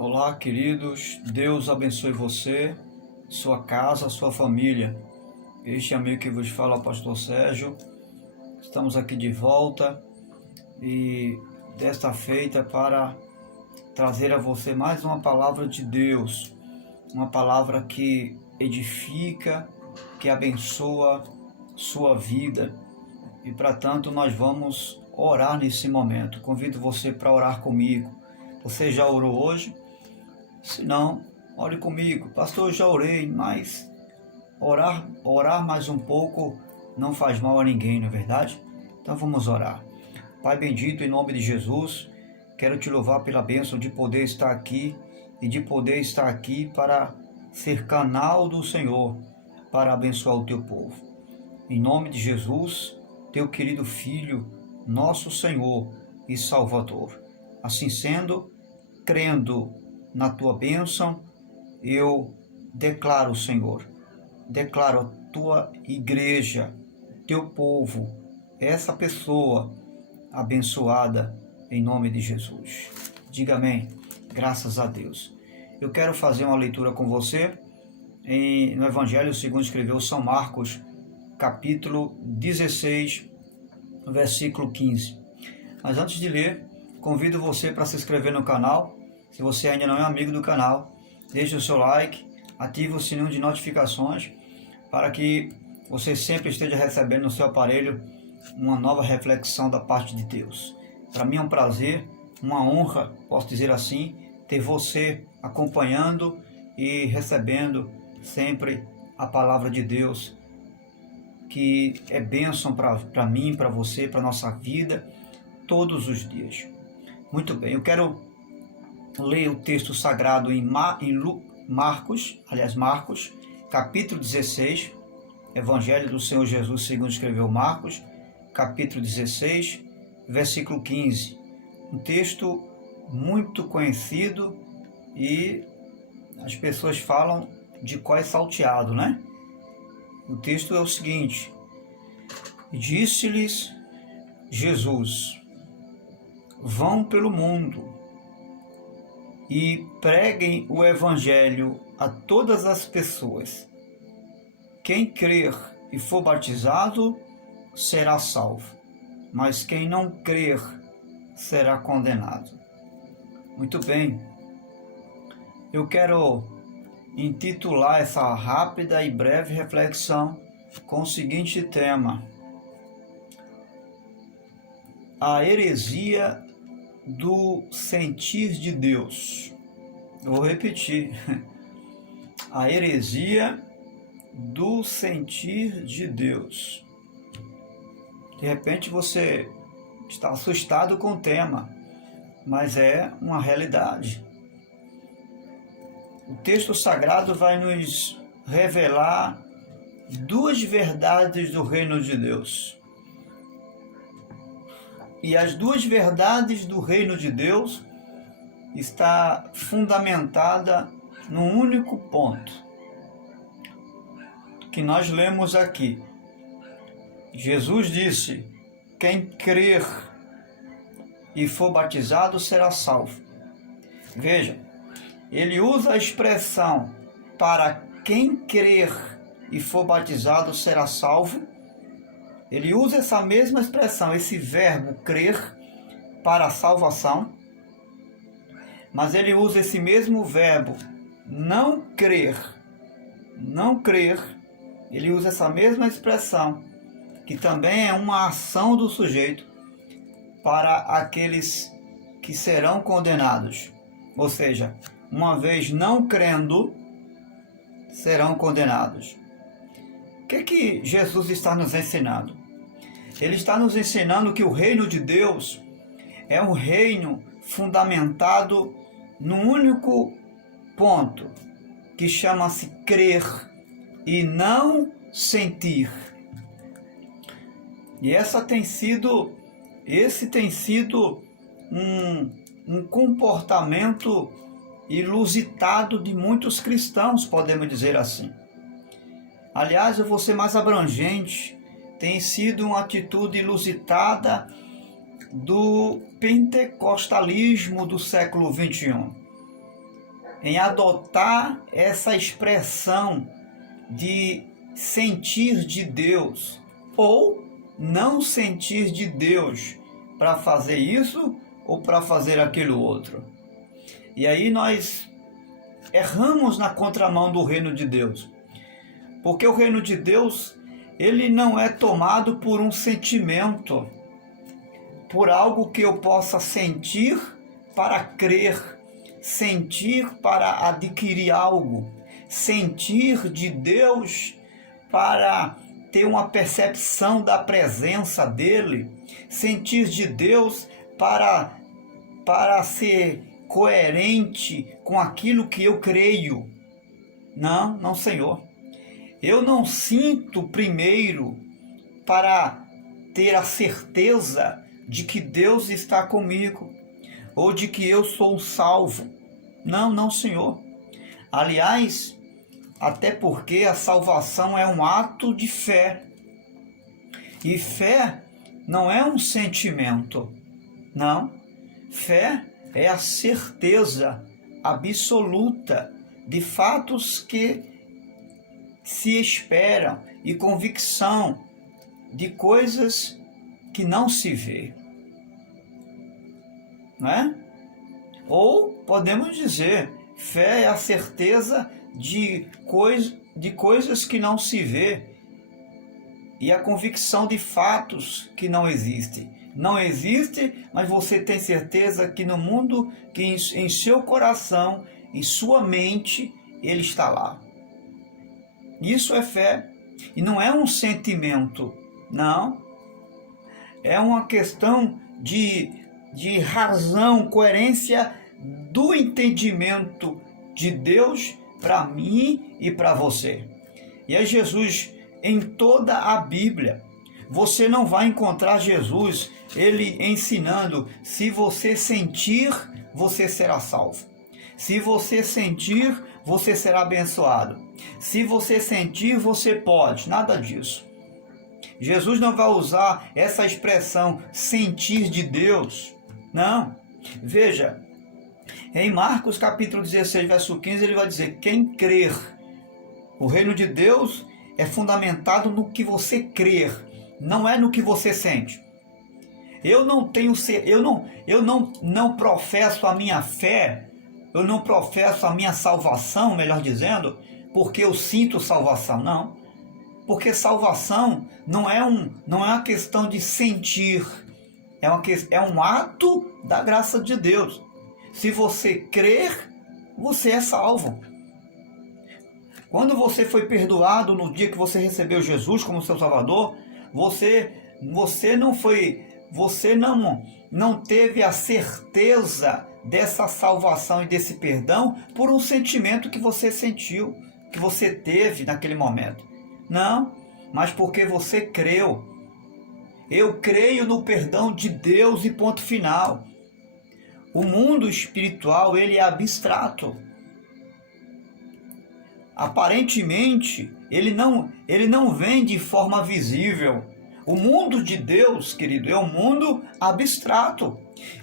Olá, queridos. Deus abençoe você, sua casa, sua família. Este amigo que vos fala é o pastor Sérgio. Estamos aqui de volta e desta feita para trazer a você mais uma palavra de Deus, uma palavra que edifica, que abençoa sua vida. E para tanto nós vamos orar nesse momento. Convido você para orar comigo. Você já orou hoje? Se não, ore comigo. Pastor, eu já orei, mas orar mais um pouco não faz mal a ninguém, não é verdade? Então vamos orar. Pai bendito, em nome de Jesus, quero te louvar pela bênção de poder estar aqui e de poder estar aqui para ser canal do Senhor, para abençoar o teu povo. Em nome de Jesus, teu querido Filho, nosso Senhor e Salvador. Assim sendo, crendo na tua bênção, eu declaro, Senhor, declaro a tua igreja, teu povo, essa pessoa abençoada em nome de Jesus. Diga amém. Graças a Deus. Eu quero fazer uma leitura com você no Evangelho segundo escreveu São Marcos, capítulo 16, versículo 15. Mas antes de ler, convido você para se inscrever no canal. Se você ainda não é amigo do canal, deixe o seu like, ative o sininho de notificações para que você sempre esteja recebendo no seu aparelho uma nova reflexão da parte de Deus. Para mim é um prazer, uma honra, posso dizer assim, ter você acompanhando e recebendo sempre a palavra de Deus, que é bênção para mim, para você, para a nossa vida, todos os dias. Muito bem, eu quero ler o texto sagrado em Marcos, capítulo 16, Evangelho do Senhor Jesus segundo escreveu Marcos, capítulo 16, versículo 15. Um texto muito conhecido e as pessoas falam de cor salteado, né? O texto é o seguinte: disse-lhes Jesus: vão pelo mundo e preguem o Evangelho a todas as pessoas. Quem crer e for batizado será salvo, mas quem não crer será condenado. Muito bem, eu quero intitular essa rápida e breve reflexão com o seguinte tema: a heresia do sentir de Deus. Eu vou repetir: a heresia do sentir de Deus. De repente você está assustado com o tema, mas é uma realidade. O texto sagrado vai nos revelar duas verdades do reino de Deus. E as duas verdades do reino de Deus está fundamentada num único ponto que nós lemos aqui. Jesus disse: quem crer e for batizado será salvo. Veja, ele usa a expressão para quem crer e for batizado será salvo. Ele usa essa mesma expressão, esse verbo crer, para a salvação. Mas ele usa esse mesmo verbo não crer, ele usa essa mesma expressão, que também é uma ação do sujeito, para aqueles que serão condenados. Ou seja, uma vez não crendo, serão condenados. O que Jesus está nos ensinando? Ele está nos ensinando que o reino de Deus é um reino fundamentado num único ponto, que chama-se crer e não sentir. E esse tem sido um comportamento ilusitado de muitos cristãos, podemos dizer assim. Aliás, eu vou ser mais abrangente, tem sido uma atitude ilusitada do pentecostalismo do século XXI. em adotar essa expressão de sentir de Deus ou não sentir de Deus para fazer isso ou para fazer aquilo outro. E aí nós erramos na contramão do reino de Deus. Porque o reino de Deus, ele não é tomado por um sentimento, por algo que eu possa sentir para crer, sentir para adquirir algo, sentir de Deus para ter uma percepção da presença dele, sentir de Deus para ser coerente com aquilo que eu creio. Não, Senhor. Eu não sinto primeiro para ter a certeza de que Deus está comigo ou de que eu sou salvo. Não, Senhor. Aliás, até porque a salvação é um ato de fé. E fé não é um sentimento. Não. Fé é a certeza absoluta de fatos que se esperam e convicção de coisas que não se vê. Não é? Ou podemos dizer, fé é a certeza de coisas que não se vê e a convicção de fatos que não existem. Não existe, mas você tem certeza que no mundo, que em seu coração, em sua mente, ele está lá. Isso é fé. E não é um sentimento, não. É uma questão de razão, coerência do entendimento de Deus para mim e para você. E é Jesus em toda a Bíblia. Você não vai encontrar Jesus, ele ensinando, se você sentir, você será salvo. Se você sentir, você será abençoado. Se você sentir, você pode. Nada disso. Jesus não vai usar essa expressão sentir de Deus. Não. Veja, em Marcos capítulo 16, verso 15, ele vai dizer, quem crer, o reino de Deus é fundamentado no que você crer, não é no que você sente. Eu não professo a minha fé, eu não professo a minha salvação, melhor dizendo, porque eu sinto salvação, não. Porque salvação não é uma questão de sentir, é um ato da graça de Deus. Se você crer, você é salvo. Quando você foi perdoado no dia que você recebeu Jesus como seu Salvador, você não teve a certeza dessa salvação e desse perdão por um sentimento que você sentiu, que você teve naquele momento. Não, mas porque você creu. Eu creio no perdão de Deus e ponto final. O mundo espiritual, ele é abstrato. Aparentemente, ele não vem de forma visível. O mundo de Deus, querido, é um mundo abstrato,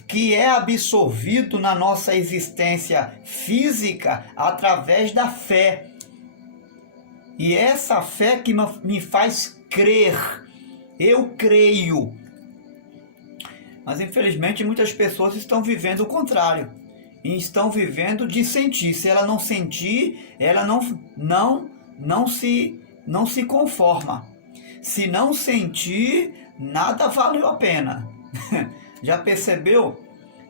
que é absorvido na nossa existência física através da fé. E é essa fé que me faz crer. Eu creio. Mas infelizmente muitas pessoas estão vivendo o contrário. E estão vivendo de sentir. Se ela não sentir, ela não se conforma. Se não sentir, nada valeu a pena. Já percebeu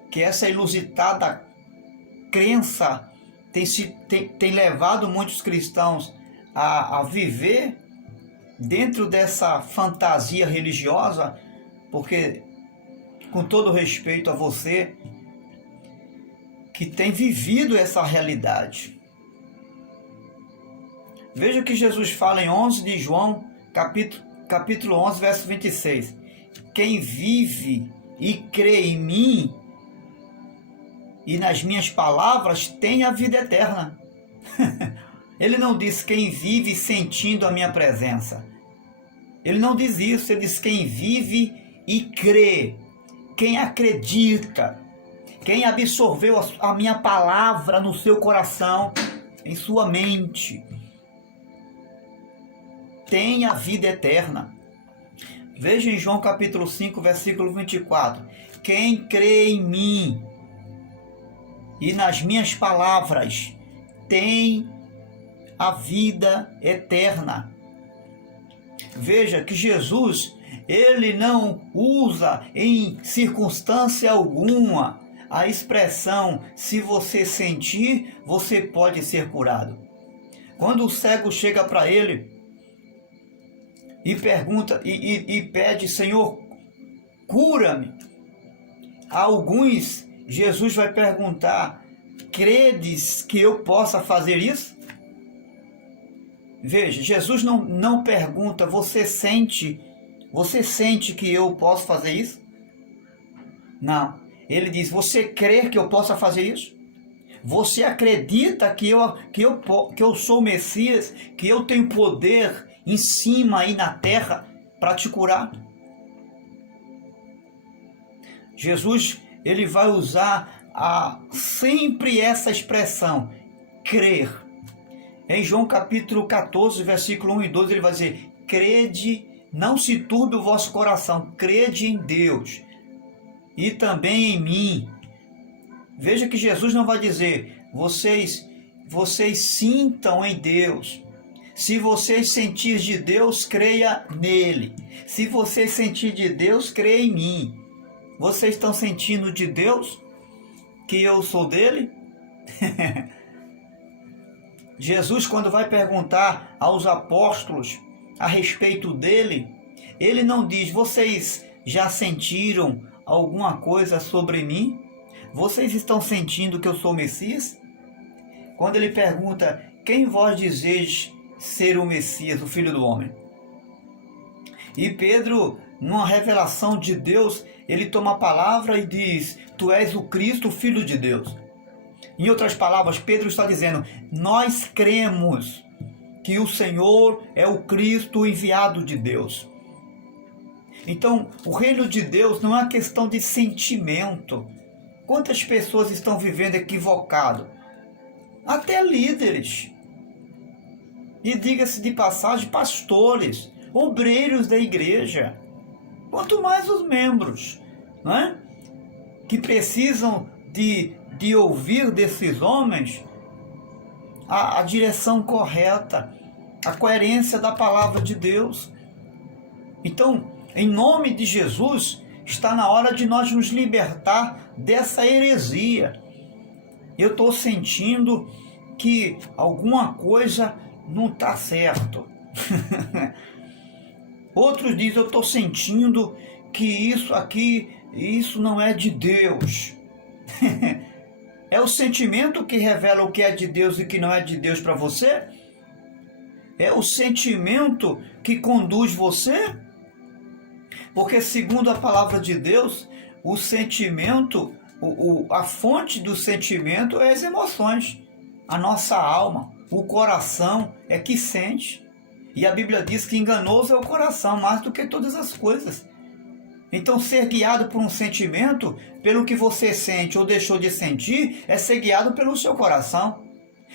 que essa inusitada crença tem levado muitos cristãos a viver dentro dessa fantasia religiosa? Porque, com todo respeito a você que tem vivido essa realidade, veja o que Jesus fala em 11 de João, capítulo 11, verso 26. Quem vive e crê em mim e nas minhas palavras tem a vida eterna. Ele não diz quem vive sentindo a minha presença. Ele não diz isso, ele diz quem vive e crê, quem acredita, quem absorveu a minha palavra no seu coração, em sua mente, tem a vida eterna. Veja em João capítulo 5, versículo 24. Quem crê em mim e nas minhas palavras tem a vida eterna. Veja que Jesus, ele não usa em circunstância alguma a expressão se você sentir, você pode ser curado. Quando o cego chega para ele e pergunta e pede, Senhor, cura-me. A alguns, Jesus vai perguntar, credes que eu possa fazer isso? Veja, Jesus não pergunta, você sente que eu posso fazer isso? Não. Ele diz, você crê que eu possa fazer isso? Você acredita que eu sou o Messias, que eu tenho poder em cima aí na terra para te curar? Jesus, ele vai usar sempre essa expressão, crer. Em João capítulo 14, versículo 1 e 12, ele vai dizer, crede, não se turbe o vosso coração, crede em Deus e também em mim. Veja que Jesus não vai dizer, vocês sintam em Deus. Se vocês sentir de Deus, creia nele. Se vocês sentir de Deus, creia em mim. Vocês estão sentindo de Deus que eu sou dele? Jesus, quando vai perguntar aos apóstolos a respeito dele, ele não diz, vocês já sentiram alguma coisa sobre mim? Vocês estão sentindo que eu sou o Messias? Quando ele pergunta, quem vós dizeis ser o Messias, o Filho do Homem? E Pedro, numa revelação de Deus, ele toma a palavra e diz, tu és o Cristo, o Filho de Deus. Em outras palavras, Pedro está dizendo, nós cremos que o Senhor é o Cristo enviado de Deus. Então, o reino de Deus não é uma questão de sentimento. Quantas pessoas estão vivendo equivocado? Até líderes. E diga-se de passagem, pastores, obreiros da igreja. Quanto mais os membros, não é? Que precisam de ouvir desses homens a direção correta, a coerência da palavra de Deus. Então, em nome de Jesus, está na hora de nós nos libertar dessa heresia. Eu estou sentindo que alguma coisa não está certo. Outros dizem, eu estou sentindo que isso não é de Deus. É o sentimento que revela o que é de Deus e o que não é de Deus para você? É o sentimento que conduz você? Porque segundo a palavra de Deus, o sentimento, a fonte do sentimento é as emoções. A nossa alma, o coração é que sente. E a Bíblia diz que enganoso é o coração, mais do que todas as coisas. Então, ser guiado por um sentimento, pelo que você sente ou deixou de sentir, é ser guiado pelo seu coração.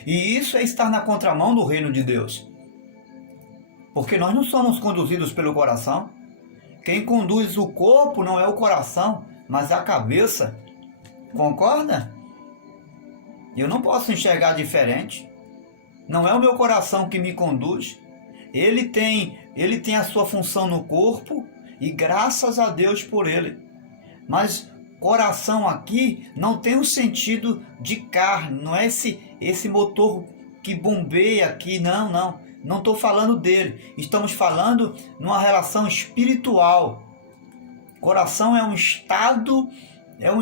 E isso é estar na contramão do reino de Deus. Porque nós não somos conduzidos pelo coração. Quem conduz o corpo não é o coração, mas a cabeça. Concorda? Eu não posso enxergar diferente. Não é o meu coração que me conduz. Ele tem a sua função no corpo e graças a Deus por ele. Mas coração aqui não tem o sentido de carne, não é esse motor que bombeia aqui, não estou falando dele. Estamos falando numa relação espiritual. Coração é um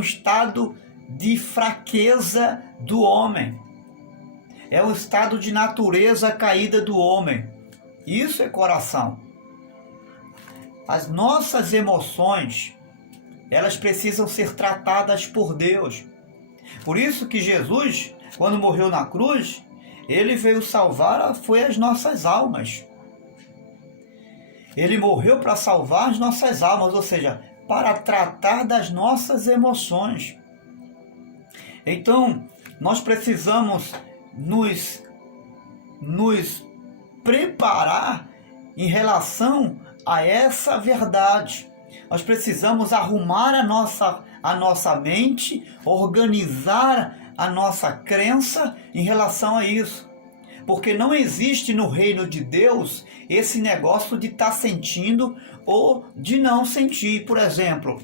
estado de fraqueza do homem. É um estado de natureza caída do homem. Isso é coração. As nossas emoções, elas precisam ser tratadas por Deus. Por isso que Jesus, quando morreu na cruz, ele veio salvar, foi as nossas almas. Ele morreu para salvar as nossas almas, ou seja, para tratar das nossas emoções. Então, nós precisamos nos preparar em relação a essa verdade. Nós precisamos arrumar a nossa mente, organizar a nossa crença em relação a isso. Porque não existe no reino de Deus esse negócio de estar sentindo ou de não sentir. Por exemplo,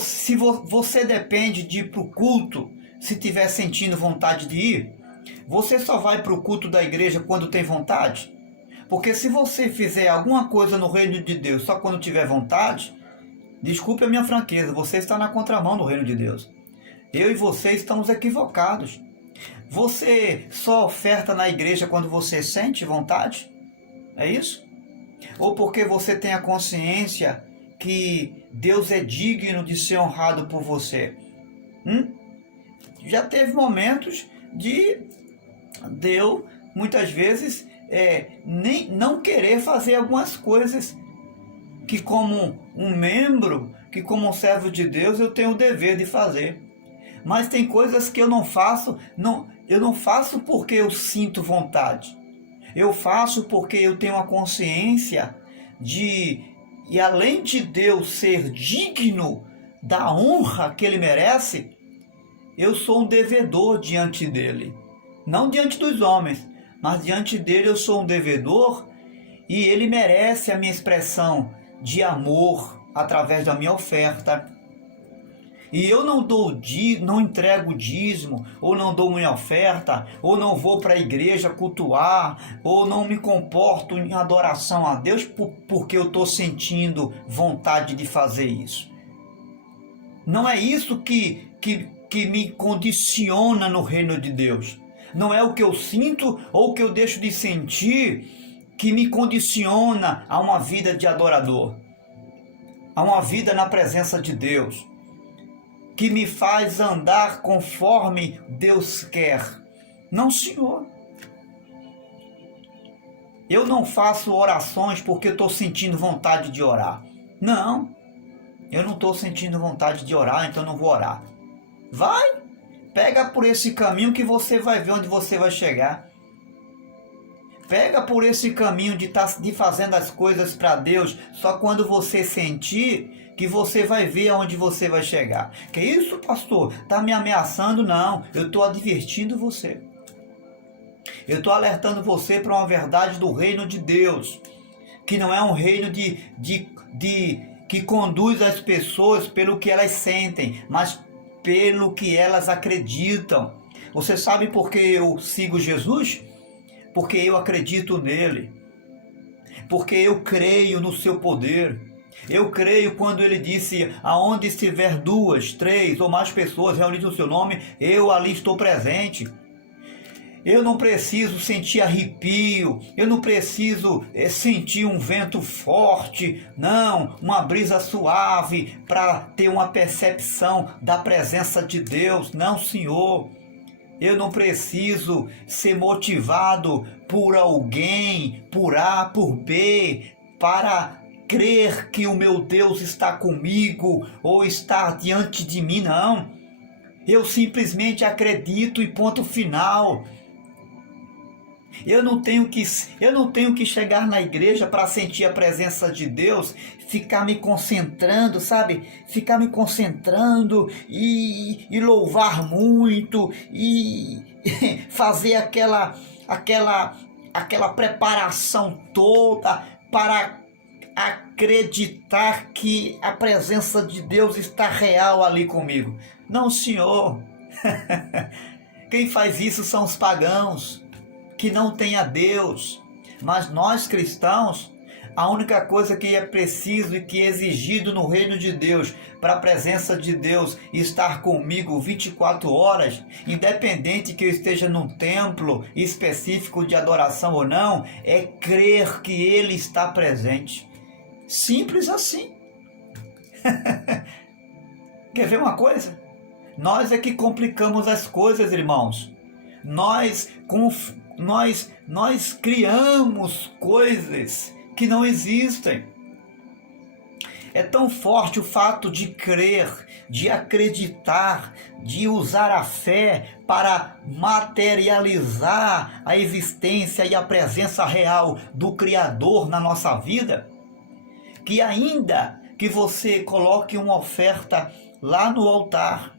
se você depende de ir para o culto, se estiver sentindo vontade de ir, você só vai para o culto da igreja quando tem vontade? Porque se você fizer alguma coisa no reino de Deus só quando tiver vontade, desculpe a minha franqueza, você está na contramão do reino de Deus. Eu e você estamos equivocados. Você só oferta na igreja quando você sente vontade? É isso? Ou porque você tem a consciência que Deus é digno de ser honrado por você? Já teve momentos de eu, muitas vezes, nem não querer fazer algumas coisas que como um membro, que como um servo de Deus, eu tenho o dever de fazer. Mas tem coisas que eu não faço, eu não faço porque eu sinto vontade. Eu faço porque eu tenho a consciência e além de Deus ser digno da honra que Ele merece, eu sou um devedor diante dEle. Não diante dos homens, mas diante dEle eu sou um devedor e Ele merece a minha expressão de amor através da minha oferta. E eu não entrego dízimo, ou não dou minha oferta, ou não vou para a igreja cultuar, ou não me comporto em adoração a Deus porque eu estou sentindo vontade de fazer isso. Não é isso que me condiciona no reino de Deus. Não é o que eu sinto ou o que eu deixo de sentir que me condiciona a uma vida de adorador, a uma vida na presença de Deus, que me faz andar conforme Deus quer. Não, Senhor. Eu não faço orações porque estou sentindo vontade de orar. Não, eu não estou sentindo vontade de orar, então não vou orar. Vai, pega por esse caminho que você vai ver onde você vai chegar. Pega por esse caminho de fazendo as coisas para Deus só quando você sentir que você vai ver aonde você vai chegar. Que isso, pastor? Está me ameaçando? Não, eu estou advertindo você. Eu estou alertando você para uma verdade do reino de Deus, que não é um reino que conduz as pessoas pelo que elas sentem, mas pelo que elas acreditam. Você sabe por que eu sigo Jesus? Porque eu acredito nele, porque eu creio no seu poder. Eu creio quando ele disse: aonde estiver 2, 3 ou mais pessoas reunidas no seu nome, eu ali estou presente. Eu não preciso sentir arrepio, eu não preciso sentir um vento forte, não, uma brisa suave para ter uma percepção da presença de Deus. Não, Senhor. Eu não preciso ser motivado por alguém, por A, por B, para crer que o meu Deus está comigo ou está diante de mim, não. Eu simplesmente acredito e ponto final. Eu não tenho que chegar na igreja para sentir a presença de Deus, ficar me concentrando, sabe? Ficar me concentrando e louvar muito e fazer aquela preparação toda para acreditar que a presença de Deus está real ali comigo. Não, Senhor. Quem faz isso são os pagãos, que não tem a Deus. Mas nós cristãos, a única coisa que é preciso e que é exigido no reino de Deus, para a presença de Deus estar comigo 24 horas, independente que eu esteja num templo específico de adoração ou não, é crer que Ele está presente. Simples assim. Quer ver uma coisa? Nós é que complicamos as coisas, irmãos. Nós criamos coisas que não existem. É tão forte o fato de crer, de acreditar, de usar a fé para materializar a existência e a presença real do Criador na nossa vida, que ainda que você coloque uma oferta lá no altar,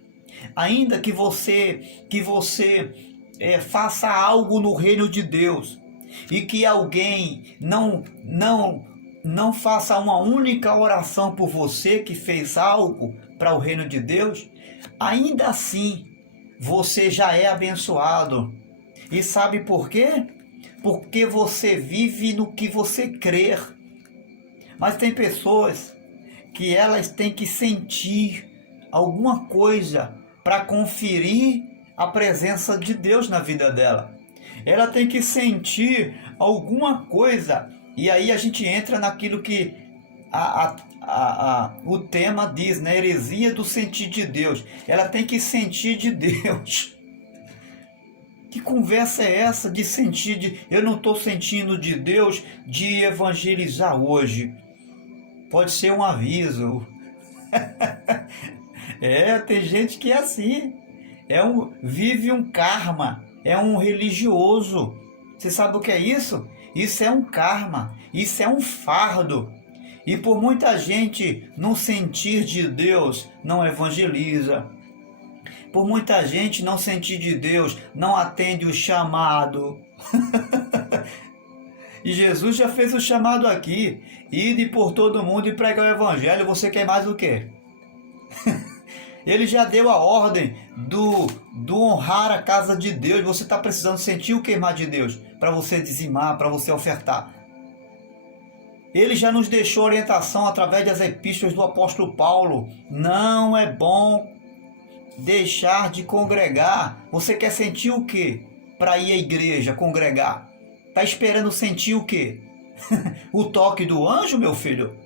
ainda que você faça algo no reino de Deus, e que alguém não faça uma única oração por você que fez algo para o reino de Deus, ainda assim você já é abençoado. E sabe por quê? Porque você vive no que você crer. Mas tem pessoas que elas têm que sentir alguma coisa para conferir a presença de Deus na vida dela. Ela tem que sentir alguma coisa, e aí a gente entra naquilo que o tema diz, né? Heresia do sentir de Deus. Ela tem que sentir de Deus. Que conversa é essa de sentir eu não estou sentindo de Deus de evangelizar hoje? Pode ser um aviso. Tem gente que é assim. Vive um karma. É um religioso. Você sabe o que é isso? Isso é um karma. Isso é um fardo. E por muita gente não sentir de Deus, não evangeliza. Por muita gente não sentir de Deus, não atende o chamado. E Jesus já fez o chamado aqui. Ide por todo mundo e pregar o evangelho. Você quer mais o quê? Ele já deu a ordem do honrar a casa de Deus. Você está precisando sentir o queimar de Deus para você dizimar, para você ofertar. Ele já nos deixou orientação através das epístolas do apóstolo Paulo. Não é bom deixar de congregar. Você quer sentir o quê para ir à igreja, congregar? Está esperando sentir o quê? O toque do anjo, meu filho?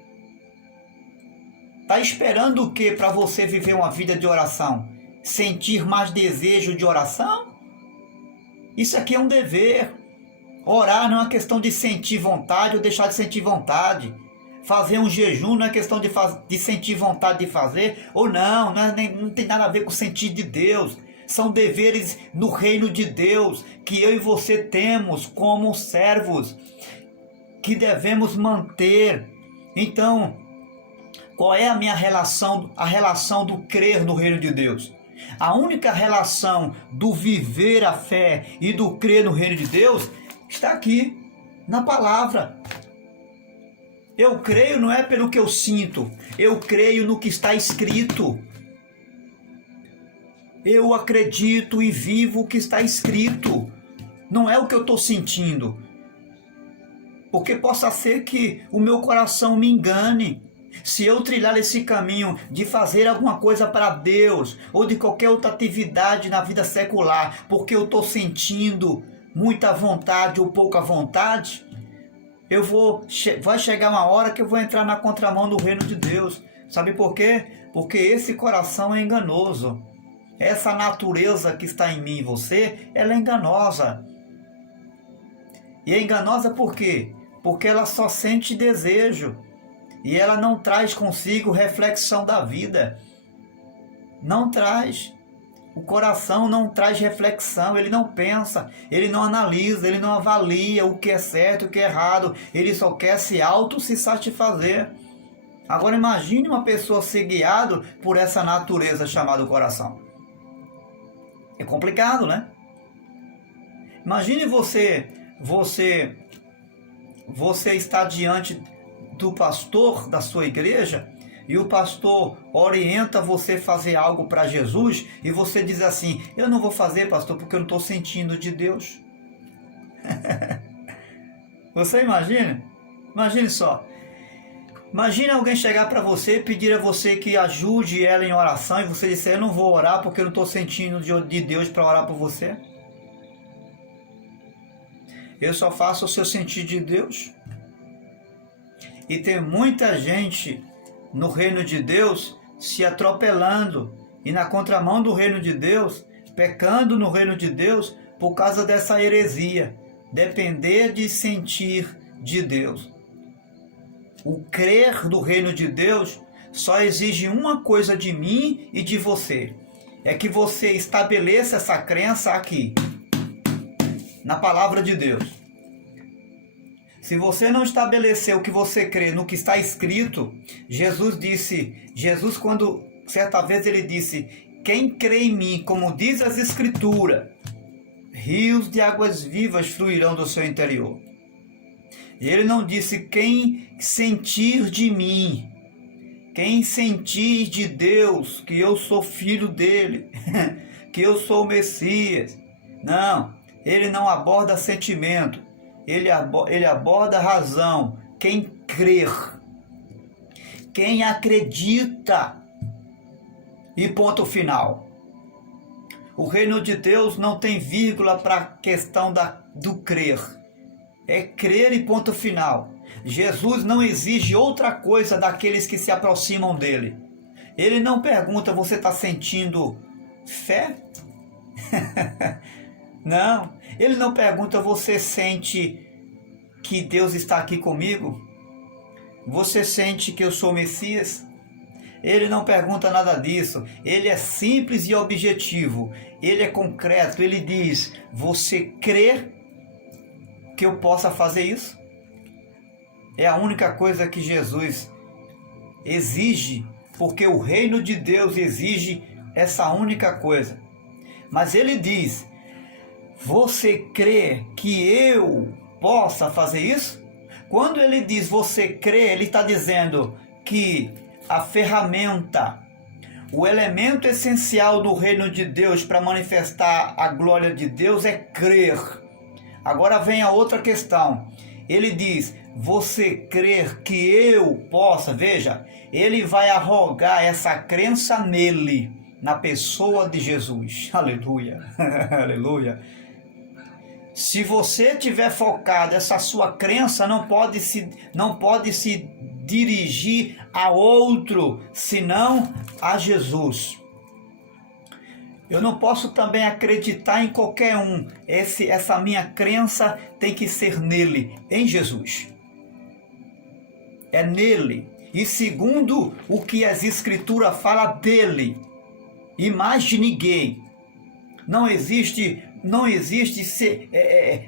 Está esperando o que para você viver uma vida de oração? Sentir mais desejo de oração? Isso aqui é um dever. Orar não é uma questão de sentir vontade ou deixar de sentir vontade. Fazer um jejum não é questão de sentir vontade de fazer ou não. Não tem nada a ver com o sentir de Deus. São deveres no reino de Deus que eu e você temos como servos, que devemos manter. Então, qual é a minha relação, a relação do crer no reino de Deus? A única relação do viver a fé e do crer no reino de Deus está aqui, na palavra. Eu creio não é pelo que eu sinto, eu creio no que está escrito. Eu acredito e vivo o que está escrito, não é o que eu estou sentindo. Porque possa ser que o meu coração me engane. Se eu trilhar esse caminho de fazer alguma coisa para Deus ou de qualquer outra atividade na vida secular, porque eu estou sentindo muita vontade ou pouca vontade, vai chegar uma hora que eu vou entrar na contramão do reino de Deus. Sabe por quê? Porque esse coração é enganoso. Essa natureza que está em mim e você, ela é enganosa. E é enganosa por quê? Porque ela só sente desejo. E ela não traz consigo reflexão da vida. Não traz. O coração não traz reflexão, ele não pensa, ele não analisa, ele não avalia o que é certo e o que é errado. Ele só quer se satisfazer. Agora imagine uma pessoa ser guiado por essa natureza chamada coração. É complicado, né? Imagine você está diante do pastor da sua igreja e o pastor orienta você a fazer algo para Jesus e você diz assim: eu não vou fazer, pastor, porque eu não estou sentindo de Deus. Você imagina? Imagine só. Imagine alguém chegar para você e pedir a você que ajude ela em oração e você disser: eu não vou orar porque eu não estou sentindo de Deus para orar por você. Eu só faço o seu sentir de Deus. E tem muita gente no reino de Deus se atropelando e na contramão do reino de Deus, pecando no reino de Deus por causa dessa heresia, depender de sentir de Deus. O crer do reino de Deus só exige uma coisa de mim e de você. É que você estabeleça essa crença aqui, na palavra de Deus. Se você não estabelecer o que você crê no que está escrito, Jesus quando certa vez ele disse, quem crê em mim, como diz as escrituras, rios de águas vivas fluirão do seu interior. E ele não disse quem sentir de mim, quem sentir de Deus, que eu sou filho dele, que eu sou o Messias. Não, ele não aborda sentimento, ele aborda razão. Quem crer, quem acredita. E ponto final. O reino de Deus não tem vírgula para a questão do crer. É crer e ponto final. Jesus não exige outra coisa daqueles que se aproximam dele. Ele não pergunta, você está sentindo fé? Não. Ele não pergunta, você sente que Deus está aqui comigo? Você sente que eu sou o Messias? Ele não pergunta nada disso. Ele é simples e objetivo. Ele é concreto. Ele diz, você crê que eu possa fazer isso? É a única coisa que Jesus exige, porque o reino de Deus exige essa única coisa. Mas ele diz, você crê que eu possa fazer isso? Quando ele diz você crê, ele está dizendo que a ferramenta, o elemento essencial do reino de Deus para manifestar a glória de Deus é crer. Agora vem a outra questão. Ele diz, você crer que eu possa? Veja, ele vai arrogar essa crença nele, na pessoa de Jesus. Aleluia, aleluia. Se você tiver focado, essa sua crença não pode se dirigir a outro, senão a Jesus. Eu não posso também acreditar em qualquer um. Essa minha crença tem que ser nele, em Jesus. É nele. E segundo o que as Escrituras falam dele, e mais de ninguém. Não existe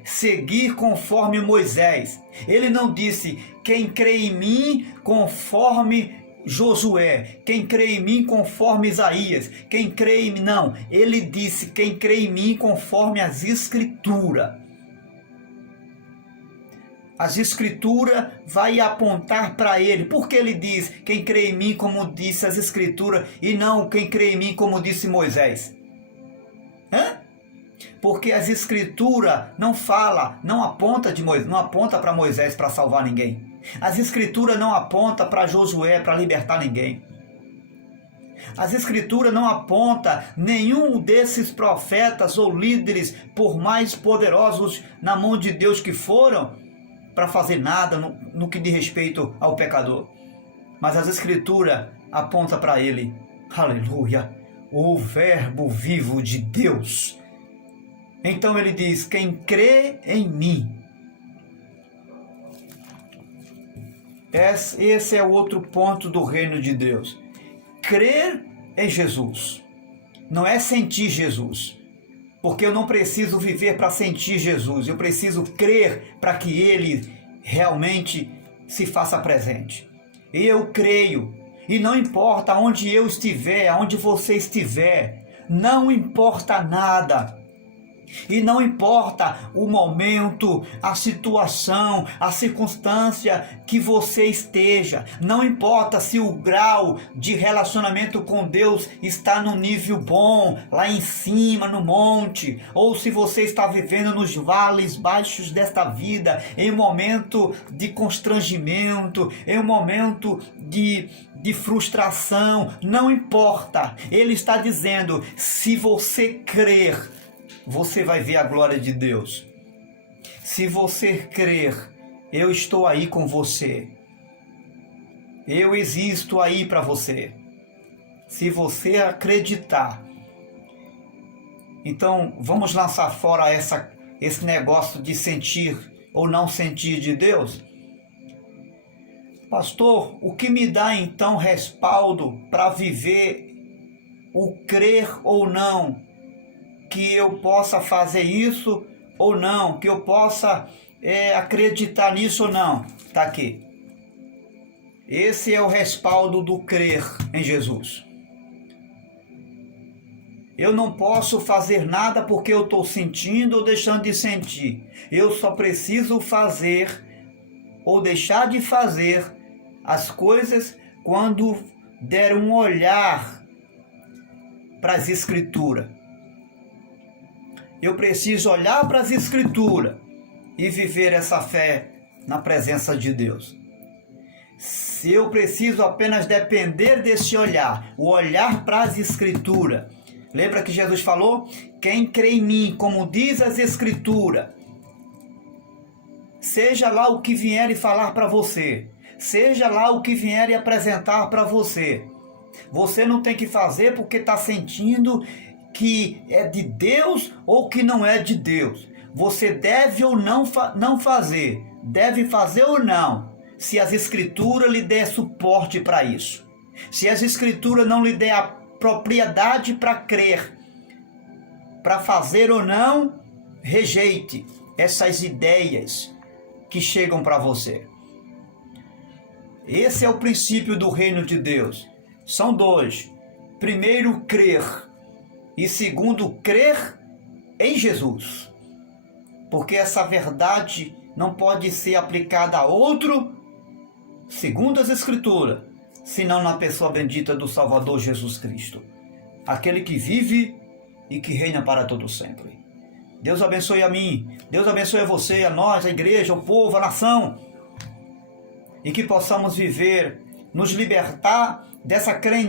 seguir conforme Moisés. Ele não disse, quem crê em mim conforme Josué, quem crê em mim conforme Isaías, quem crê em mim, não. Ele disse, quem crê em mim conforme as Escrituras. As Escrituras vai apontar para ele. Por que ele diz, quem crê em mim como disse as Escrituras, e não quem crê em mim como disse Moisés? Porque as Escrituras não aponta para Moisés para salvar ninguém. As Escrituras não apontam para Josué para libertar ninguém. As Escrituras não apontam nenhum desses profetas ou líderes, por mais poderosos na mão de Deus que foram, para fazer nada no que diz respeito ao pecador. Mas as Escrituras apontam para ele. Aleluia! O verbo vivo de Deus. Então ele diz, quem crê em mim. Esse é o outro ponto do reino de Deus. Crer em Jesus. Não é sentir Jesus. Porque eu não preciso viver para sentir Jesus. Eu preciso crer para que ele realmente se faça presente. E eu creio. E não importa onde eu estiver, onde você estiver. Não importa nada. E não importa o momento, a situação, a circunstância que você esteja. Não importa se o grau de relacionamento com Deus está no nível bom, lá em cima, no monte. Ou se você está vivendo nos vales baixos desta vida, em um momento de constrangimento, em um momento de frustração. Não importa. Ele está dizendo, se você crer, você vai ver a glória de Deus. Se você crer, eu estou aí com você. Eu existo aí para você. Se você acreditar. Então, vamos lançar fora esse negócio de sentir ou não sentir de Deus? Pastor, o que me dá então respaldo para viver o crer ou não? Que eu possa fazer isso ou não? Que eu possa acreditar nisso ou não? Está aqui. Esse é o respaldo do crer em Jesus. Eu não posso fazer nada porque eu estou sentindo ou deixando de sentir. Eu só preciso fazer ou deixar de fazer as coisas quando der um olhar para as Escrituras. Eu preciso olhar para as Escrituras e viver essa fé na presença de Deus. Se eu preciso apenas depender desse olhar, o olhar para as Escrituras. Lembra que Jesus falou? Quem crê em mim, como diz as Escrituras, seja lá o que vier e falar para você, seja lá o que vier e apresentar para você, você não tem que fazer porque está sentindo que é de Deus ou que não é de Deus. Você deve ou não fazer, deve fazer ou não, se as Escrituras lhe der suporte para isso. Se as Escrituras não lhe der a propriedade para crer, para fazer ou não, rejeite essas ideias que chegam para você. Esse é o princípio do reino de Deus. São dois. Primeiro, crer. E segundo, crer em Jesus. Porque essa verdade não pode ser aplicada a outro, segundo as Escrituras, senão na pessoa bendita do Salvador Jesus Cristo, aquele que vive e que reina para todo sempre. Deus abençoe a mim, Deus abençoe a você, a nós, a igreja, o povo, a nação, e que possamos viver, nos libertar dessa crença